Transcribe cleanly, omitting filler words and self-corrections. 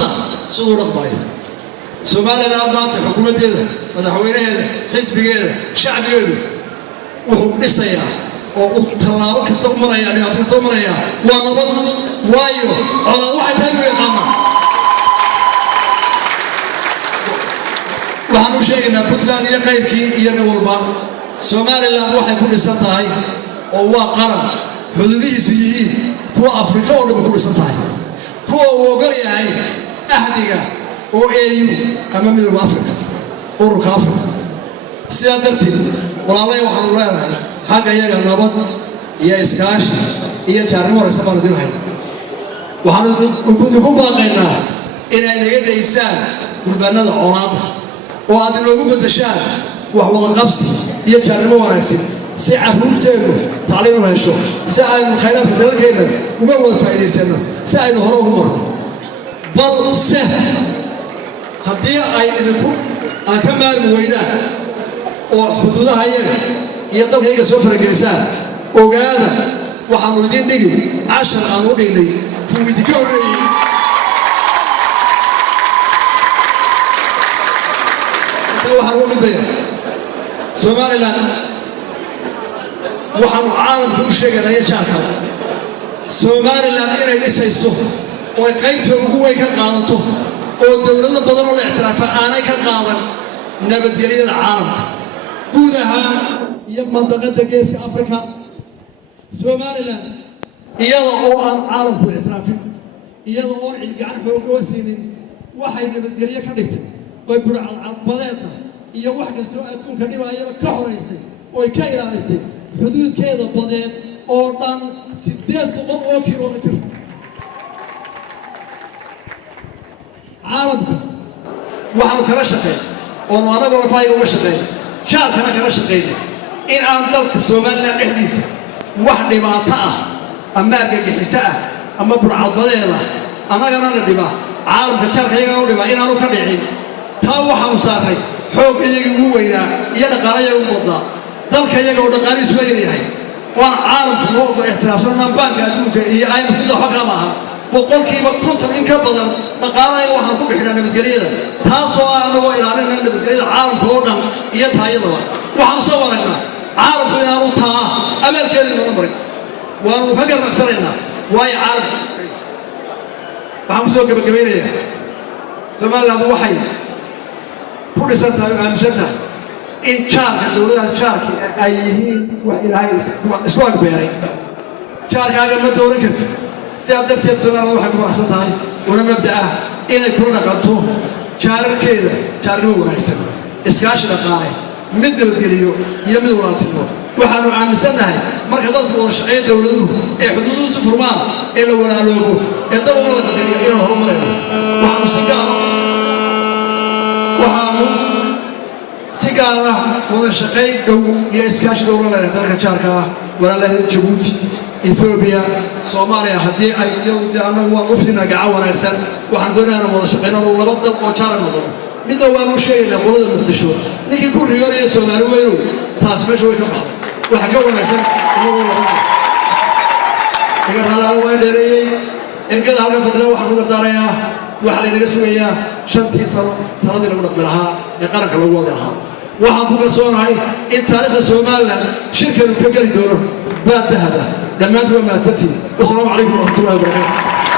hadda siduu dhaqmayo Soomaaliland maanta xukuumadeeda madaxweynaheeda xisbigeeda shacbigeedu wuxuu dhisayaa oo uu tallaabo kasta u maraya dhibaato kasta u maraya waa nabad waayo colaad waxay tahay u yaqaanaa waxaan u sheegaynaa Puntland iyo qaybkii iyo nin walba Soomaaliland waxay ku dhisan tahay oo waa qaran xuduudihiisu yihiin kuwa Afrika oo dhan ku dhisan tahay kuwa uu oggol yahay ahdiga oo AU ama midowga Afrika ururka Afrika sidaa darteed walaalay waxaan u leeyahay xagga iyaga nabad iyo iskaashi iyo jaarnimo wanaagsan baan idin hayna waxaan ku baaqaynaa inay naga daysaan gurbanada colaadda oo aad inoogu bedeshaan wax wada qabsi iyo jaarnimo wanaagsan si carruurteenu tacliin u hesho si aynu khayraadka dalkeena uga wada faa'iidaysano si aynu hore ugu marno balse haddii ay idinku aan ka maarmi weydaan oo xuduudaha iyaga iyo dalkayga soo faragelisaan ogaada waxaanu idin dhigi cashar aan u dhignay kuwii idinka horreeyey intaa waxaan u dhibaya Somaliland waxaanu caalamka u sheeganaya jaarka Somaliland inay dhisayso oo qaybta ugu weyn ka qaadato oo dawlado badan oo la ixtiraafa aanay ka qaadan nabadgelyada caalamka guud ahaan iyo mandaqada geeska Afrika Somaliland iyada oo aan caalamku ixtiraafin iyada oo cid gacan xoog oo siinin waxay nabadgelyo ka dhigtay way burcadbadeedna iyo wax kasta oo adduunka dhibaayaba ka horeysay oo ka ilaalisay xuduudkeeda badeed oo dhan 800 oo kiiloomitir caalamka waxaanu kala shaqeyn oo anagoo rafaayo uga shaqeyn shacabkana kala shaqeyn in aan dalka Soomaaliland dhexdiisa wax dhibaato ah ama argagixiso ah ama burcadbadeeda anagana la dhibaa caalamka jalkayga u dhibaa inaanu ka dhicin taa waxaanu saaray xoog iyaga ugu weynaa iyo dhaqaalaha ugu wadaa dalka iyaga oo dhaqaalihiisu weyn yahay waan caalamku loo ixtiraafsanaa baanka adduunka iyo aynu ku dhaxo kama aha boqolkiiba 50 in ka badan dhaqaalaha waxaan ku bixinaa nabadgelyada taasoo aan ugu ilaalinaa nabadgelyada caalamka oo dhan iyo taayadaba waxaan soo waragnaa caalamku inaanu taa amarkeedii noo marin waanu ka garnaqsanaynaa waay caalamku waxaan soo gabagabeynayaa Somaliland waxay ku dhisan tahay aaminsan tahay in jaarka dawladaha jaarka ay yihiin wax ilaahay isku agbeeray jaarkaaga ma dooran kartid sidaa darteed Somaliland waxay ku baxsan tahay una mabda ah inay kula dhaqanto jaararkeeda jaarnimo wanaagsan iskaashi dhaqaale mid nabadgeliyo iyo mid walaaltinimo waxaanu aaminsanahay marka dadku wada shaqeeyo dawladuhu ee xuduuduhu si furmaan ee la walaaloobo ee dalka la qadariyo inuu horumarayno waxaanu si gaar ah wada shaqeyn dhow iyo iskaashi dhow la leedahay dalka jaarka ah walaalaha Djibouti Ethiopia Soomaaliya haddii ay anagu waan u fidinaa gacan wanaagsan waxaan doonaynaa wada shaqeyno laba dal oo jaar noqdo midna waan u sheegaynaa qolada Muqdisho ninkii ku riyoonaya Soomaali weynu taas meesha way ka baxday waxa ka wanaagsan iga raalaha way dheereeyay ergada halka fadlan waxaan uga daarayaa waxa la inaga sugayaa 5 sano taladii lagu dhaqmi lahaa ee qaranka lagu wada lahaa waxaan ku kalsoonahay in taariikhda Somaliland shirkadu ka gali doono baad dahaba dhammaantood ma taati wassalaamu calaykum wa rahmatullahi wa barakatuh